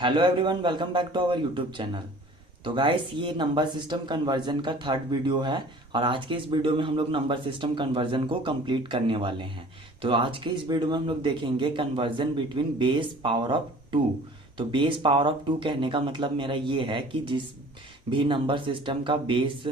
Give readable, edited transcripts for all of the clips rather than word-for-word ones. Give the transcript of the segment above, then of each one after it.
Hello everyone, welcome back to our YouTube channel. तो guys, ये number system conversion का third video है और आज के इस वीडियो में हम लोग नंबर सिस्टम कन्वर्जन को कंप्लीट करने वाले हैं। तो आज के इस वीडियो में हम लोग देखेंगे conversion between base power of two. तो बेस पावर ऑफ टू कहने का मतलब मेरा ये है कि जिस भी नंबर सिस्टम का बेस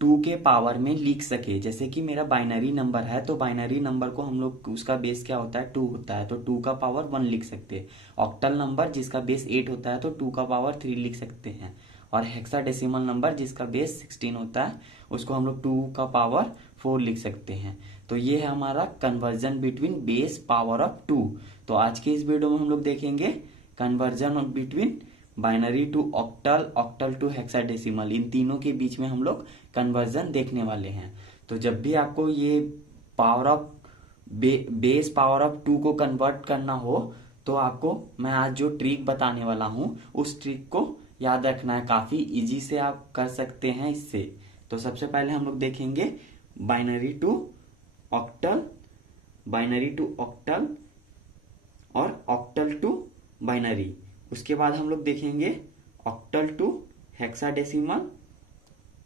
टू के पावर में लिख सके। जैसे कि मेरा बाइनरी नंबर है तो बाइनरी नंबर को हम लोग उसका बेस क्या होता है, टू होता है, तो टू का पावर वन लिख सकते हैं। ऑक्टल नंबर जिसका बेस 8 होता है तो 2 का पावर 3 लिख सकते हैं। और हेक्साडेसिमल नंबर जिसका बेस 16 होता है उसको हम लोग 2 का पावर 4 लिख सकते हैं। तो ये है हमारा conversion between base power of 2। तो आज के इस वीडियो में हम लोग देखेंगे conversion between binary to octal, octal to hexadecimal, इन तीनों के बीच में हम लोग कन्वर्जन देखने वाले हैं। तो जब भी आपको ये power of base power of two को कन्वर्ट करना हो तो आपको मैं आज जो ट्रिक बताने वाला हूं उस ट्रिक को याद रखना है। काफी इजी से आप कर सकते हैं इससे। तो सबसे पहले हम लोग देखेंगे binary to octal, binary to octal और ऑक्टल टू बाइनरी। उसके बाद हम लोग देखेंगे ऑक्टल टू हेक्साडेसिमल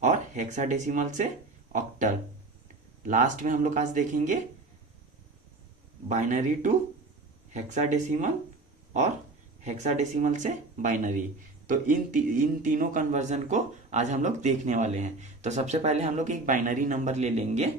और हेक्साडेसिमल से ऑक्टल। लास्ट में हम लोग आज देखेंगे बाइनरी टू हेक्साडेसिमल और हेक्साडेसिमल से बाइनरी। तो इन तीनों कन्वर्जन को आज हम लोग देखने वाले हैं। तो सबसे पहले हम लोग एक बाइनरी नंबर ले लेंगे।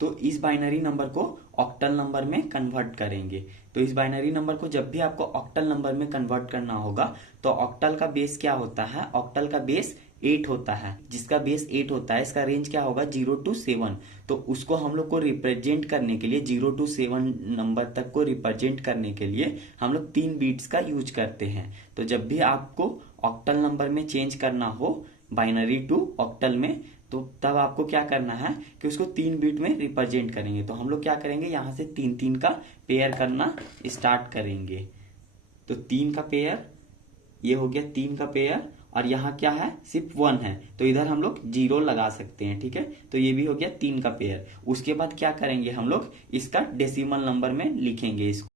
तो इस बाइनरी नंबर को ऑक्टल नंबर में कन्वर्ट करेंगे। तो इस बाइनरी नंबर को जब भी आपको ऑक्टल नंबर में कन्वर्ट करना होगा तो ऑक्टल का बेस क्या होता है, ऑक्टल का बेस 8 होता है। जिसका बेस 8 होता है इसका रेंज क्या होगा, 0 to 7। तो उसको हम लोग को रिप्रेजेंट करने के लिए 0 to 7 नंबर तक को रिप्रेजेंट करने के लिए हम लोग 3 बीट्स का यूज करते हैं। तो जब भी आपको ऑक्टल नंबर में चेंज करना हो बाइनरी टू ऑक्टल में तो तब आपको क्या करना है कि उसको 3 बीट में रिप्रेजेंट करेंगे। तो हम लोग क्या करेंगे, यहां से 3 3 का पेयर करना स्टार्ट करेंगे। तो 3 का पेयर, ये हो गया 3 का पेयर। और यहाँ क्या है, सिर्फ 1 है तो इधर हम लोग 0 लगा सकते हैं। ठीक है, तो ये भी हो गया 3 का पेयर। उसके बाद क्या करेंगे, हम लोग इसका डेसिमल नंबर में लिखेंगे इसको।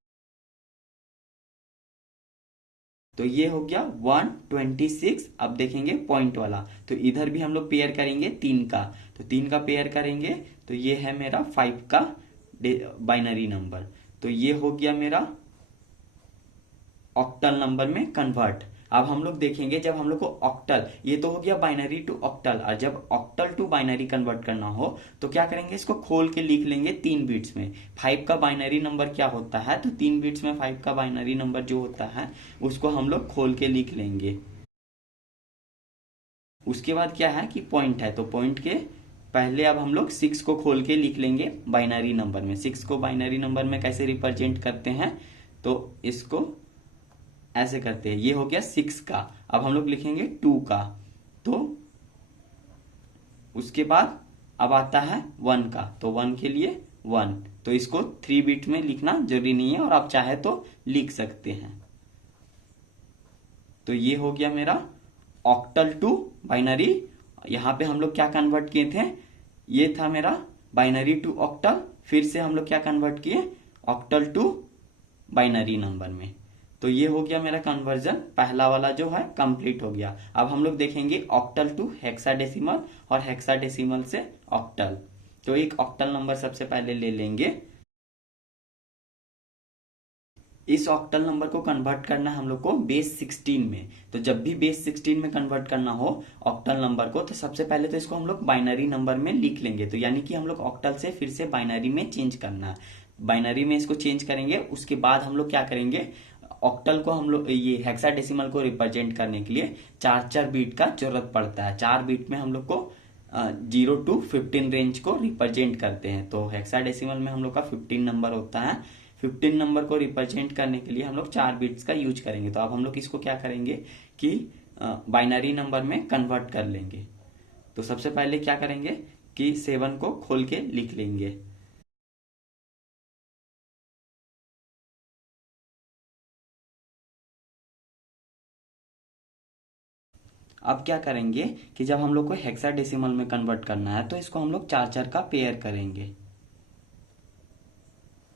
तो ये हो गया 126। अब देखेंगे पॉइंट वाला, तो इधर भी हम लोग पेयर करेंगे 3 का। तो 3 का पेयर करेंगे तो ये है मेरा 5 का बाइनरी नंबर। तो ये हो गया मेरा ऑक्टल नंबर में कन्वर्ट। अब हम लोग देखेंगे जब हम लोग को ऑक्टल, ये तो हो गया बाइनरी टू ऑक्टल, और जब ऑक्टल टू बाइनरी कन्वर्ट करना हो तो क्या करेंगे, इसको खोल के लिख लेंगे 3 बिट्स में। 5 का बाइनरी नंबर क्या होता है, तो 3 बिट्स में 5 का बाइनरी नंबर जो होता है उसको हम लोग खोल के लिख लेंगे। उसके बाद क्या है कि पॉइंट है, तो पॉइंट के पहले अब हम लोग 6 को खोल के लिख लेंगे बाइनरी नंबर में। 6 को बाइनरी नंबर में कैसे रिप्रेजेंट करते हैं, तो इसको ऐसे करते हैं। ये हो गया 6 का। अब हम लोग लिखेंगे 2 का। तो उसके बाद अब आता है 1 का, तो 1 के लिए 1। तो इसको 3 बिट में लिखना जरूरी नहीं है और आप चाहे तो लिख सकते हैं। तो ये हो गया मेरा ऑक्टल टू बाइनरी। यहां पे हम लोग क्या कन्वर्ट किए थे, ये था मेरा बाइनरी टू ऑक्टल। फिर से हम लोग क्या कन्वर्ट किए, ऑक्टल टू बाइनरी नंबर में। तो ये हो गया मेरा कन्वर्जन, पहला वाला जो है कंप्लीट हो गया। अब हम लोग देखेंगे ऑक्टल टू हेक्साडेसिमल और हेक्साडेसिमल से ऑक्टल। तो एक ऑक्टल नंबर सबसे पहले ले लेंगे। इस ऑक्टल नंबर को कन्वर्ट करना है हम लोग को बेस 16 में। तो जब भी बेस 16 में कन्वर्ट करना हो ऑक्टल नंबर को तो सबसे पहले तो इसको हम लोग बाइनरी नंबर में लिख लेंगे। तो यानी कि हम लोग ऑक्टल से फिर से बाइनरी में चेंज करना है। बाइनरी में इसको चेंज करेंगे। उसके बाद हम लोग क्या करेंगे, ऑक्टल को हम लोग ये हेक्साडेसिमल को रिप्रेजेंट करने के लिए 4 4 बीट का जरूरत पड़ता है। 4 बीट में हम लोग को 0 to 15 रेंज को रिप्रेजेंट करते हैं। तो हेक्साडेसिमल में हम लोग का 15 नंबर होता है। 15 नंबर को रिप्रेजेंट करने के लिए हम लोग 4 बिट्स का यूज करेंगे। तो अब हम लोग इसको क्या करेंगे कि बाइनरी नंबर में कन्वर्ट कर लेंगे। तो सबसे पहले क्या करेंगे कि 7 को खोल के लिख लेंगे। अब क्या करेंगे कि जब हम लोग को हेक्साडेसिमल में कन्वर्ट करना है तो इसको हम लोग 4 का पेयर करेंगे।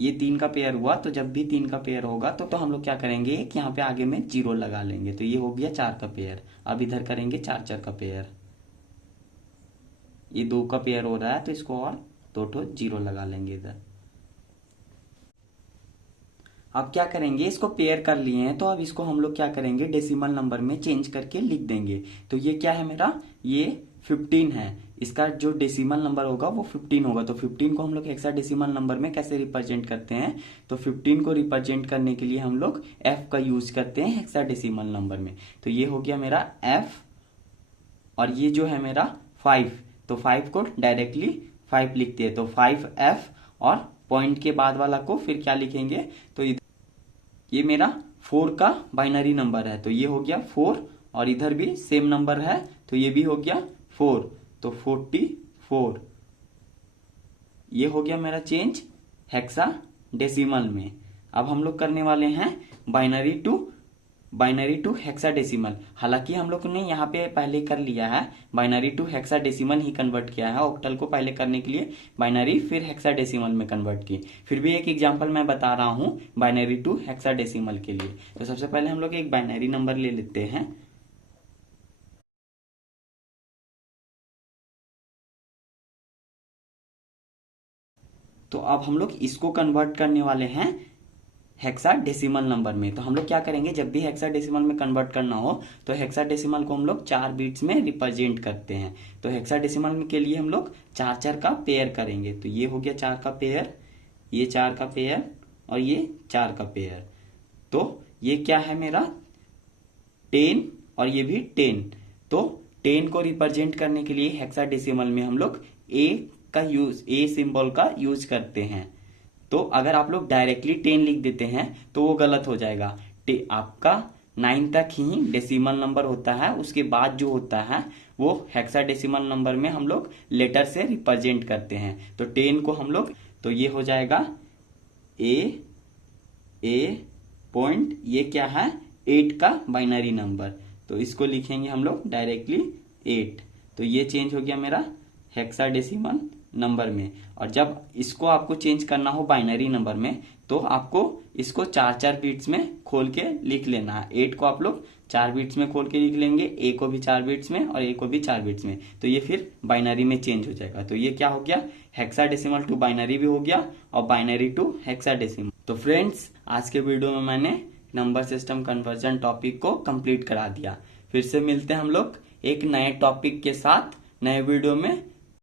ये 3 का पेयर हुआ, तो जब भी 3 का पेयर होगा तो हम लोग क्या करेंगे कि यहाँ पे आगे में 0 लगा लेंगे, तो ये हो गया 4 का पेयर। अब इधर करेंगे 4 का पेयर। ये 2 का पेयर हो रहा है तो इसको और 2 0 लगा लेंगे इधर। अब क्या करेंगे, इसको पेयर कर लिए हैं तो अब इसको हम लोग क्या करेंगे डेसिमल नंबर में चेंज करके लिख देंगे। तो ये क्या है मेरा, ये 15 है, इसका जो डेसिमल नंबर होगा वो 15 होगा। तो 15 को हम लोग हेक्साडेसिमल नंबर में कैसे रिप्रेजेंट करते हैं, तो 15 को रिप्रेजेंट करने के लिए हम लोग f का यूज करते हैं हेक्साडेसिमल नंबर में। तो ये हो गया मेरा f, और ये जो है मेरा 5, तो 5 को डायरेक्टली 5 लिखते हैं, तो 5f, और पॉइंट के बाद वाला को फिर क्या लिखेंगे, तो ये मेरा 4 का बाइनरी नंबर है, तो ये हो गया 4, और इधर भी सेम नंबर है तो ये भी हो गया 4, तो 44। ये हो गया मेरा चेंज हेक्साडेसिमल में। अब हम लोग करने वाले हैं बाइनरी टू हेक्साडेसिमल। हालांकि हम लोग ने यहाँ पे पहले कर लिया है, बाइनरी टू हेक्साडेसिमल ही कन्वर्ट किया है। ऑक्टल को पहले करने के लिए बाइनरी फिर हेक्साडेसिमल में कन्वर्ट किए। फिर भी एक एग्जांपल मैं बता रहा हूँ बाइनरी टू हेक्साडेसिमल के लिए। तो सबसे पहले हम लोग एक बाइनरी नंबर ले लेते हैं। तो अब हम लोग इसको कन्वर्ट करने वाले हैं हेक्साडेसिमल नंबर में। तो हम लोग क्या करेंगे, जब भी हेक्साडेसिमल में कन्वर्ट करना हो तो हेक्साडेसिमल को हम लोग 4 बिट्स में रिप्रेजेंट करते हैं। तो हेक्साडेसिमल के लिए हम लोग 4 का पेयर करेंगे। तो ये हो गया 4 का पेयर, ये 4 का पेयर, और ये 4 का पेयर। तो ये क्या है मेरा 10, और ये भी 10। तो 10 को रिप्रेजेंट करने के लिए हेक्साडेसिमल में हम लोग ए सिंबल का यूज करते हैं। तो अगर आप लोग डायरेक्टली 10 लिख देते हैं तो वो गलत हो जाएगा। आपका 9 तक ही डेसिमल नंबर होता है, उसके बाद जो होता है वो हेक्साडेसिमल नंबर में हम लोग लेटर से रिप्रेजेंट करते हैं। तो 10 को हम लोग, तो ये हो जाएगा ए पॉइंट, ये क्या है 8 का बाइनरी नंबर, तो इसको लिखेंगे हम लोग डायरेक्टली 8। तो ये चेंज हो गया मेरा हेक्साडेसिमल नंबर में। और जब इसको आपको चेंज करना हो बाइनरी नंबर में तो आपको इसको 4 बिट्स में खोल के लिख लेना है। 8 को आप लोग 4 बिट्स में खोल के लिख लेंगे, ए को भी 4 बिट्स में और ए को भी 4 बिट्स में, तो ये फिर बाइनरी में चेंज हो जाएगा। तो ये क्या हो गया, हेक्साडेसिमल टू बाइनरी भी हो गया और बाइनरी टू हेक्साडेसिमल। तो फ्रेंड्स, आज के वीडियो में मैंने नंबर सिस्टम कन्वर्जन टॉपिक को कंप्लीट करा दिया। फिर से मिलते हैं हम लोग एक नए टॉपिक के साथ नए वीडियो में।